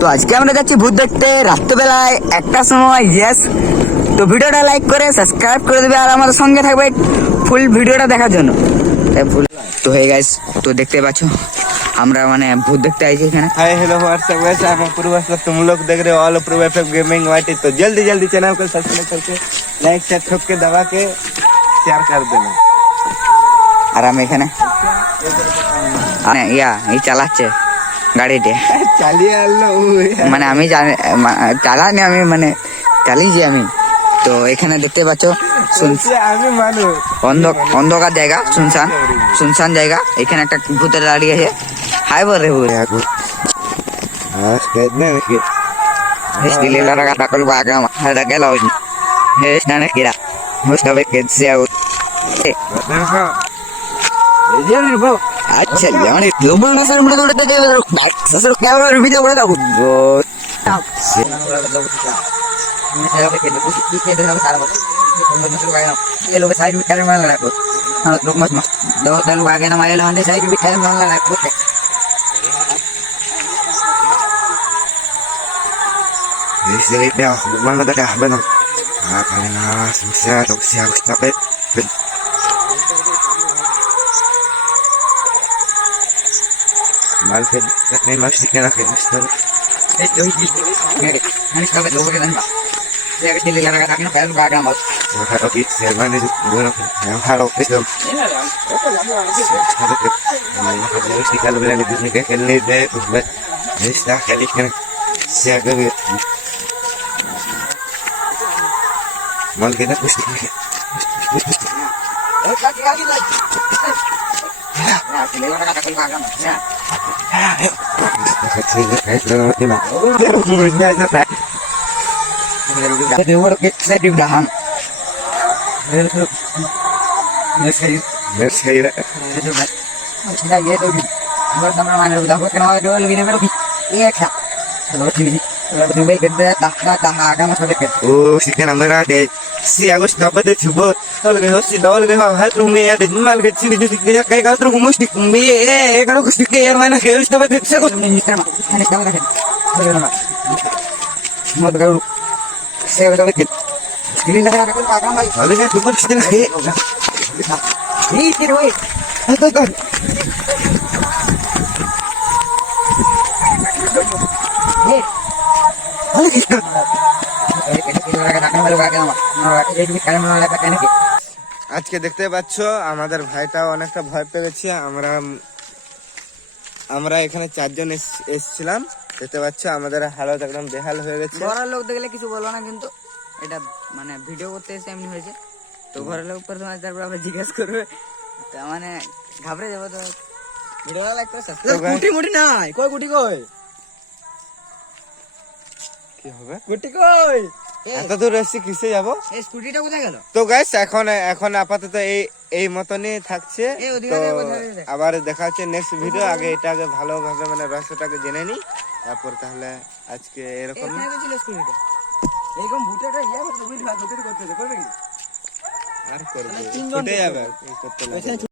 তো আজকে আমরা যাচ্ছি ভূত দেখতে রাত্রেবেলায় 1টার সময়। ইয়েস, তো ভিডিওটা লাইক করে সাবস্ক্রাইব করে দেবে আর আমাদের সঙ্গে থাকবে ফুল ভিডিওটা দেখার জন্য। তো হে গাইস, তো দেখতে পাচ্ছ আমরা মানে ভূত দেখতে আইছি এখানে। हाय हेलो व्हाट्सएप वैसे मैं पूर्वा सब तुम लोग देख रहे हो ऑल प्रूव एफएफ गेमिंग वाइटी। तो जल्दी जल्दी चैनल को सब्सक्राइब करके लाइक शेयर ठोक के दबा के शेयर कर देना। আর আমি এখানে এই চালাচ্ছে গাড়িতে, চালিয়ে আনলো মানে আমি চালানি, আমি মানে চালিয়েছি আমি। তো এখানে দেখতে পাচ্ছ আমি মানুষ অন্ধকার জায়গা, শুনশান জায়গা। এখানে একটা ভূতের দাঁড়িয়ে আছে। হাই বল রে ভূত, আচ্ছা মানে ভিডিও করে দাও। mal kita kusti oh si kan amera de si agos dapat de chubot tol ge hosi dol ge ha tru me ya de mal ge chi de ge kai ka tru mus dik me e ka no kusti ke yar mana ge dapat de se ko ni sama ani ka ga mo da ru se ga dapat skilin da ka ka mai ale ge super skilin ge ni tiro e to ka আজকে দেখতে পাচ্ছ আমাদের ভাইটাও অনেকটা ভয় পেয়েছে। আমরা এখানে 4 জন এসেছিলাম। দেখতে পাচ্ছ আমাদের হালত একদম বেহাল হয়ে গেছে। ঘরের লোক দেখলে কিছু বলবো না, কিন্তু এটা মানে ভিডিও করতে এসে এমনি হয়েছে। তো ঘরের লোক প্রথমে তারপর আমরা জিজ্ঞাসা করবে, তা মানে ঘাবড়ে যাবো। তো ভিডিওটা লাইক করে সাবস্ক্রাইব। গুটি মুটি নাই, কই গুটি কই, কি হবে গুটি কই, এত দূর এসে কিসে যাবো? এই স্কুটিটা কোথায় গেল? তো গাইস এখন আপাতত এই মতনই থাকছে। তো আবার দেখা হচ্ছে নেক্সট ভিডিও। আগে এটাকে ভালোভাবে মানে রহস্যটাকে জেনে নি, তারপর তাহলে আজকে এরকম স্কুটিটা এরকম ভুটাটা করতে করবে কি আর করবে, ছুটে যাবে করতে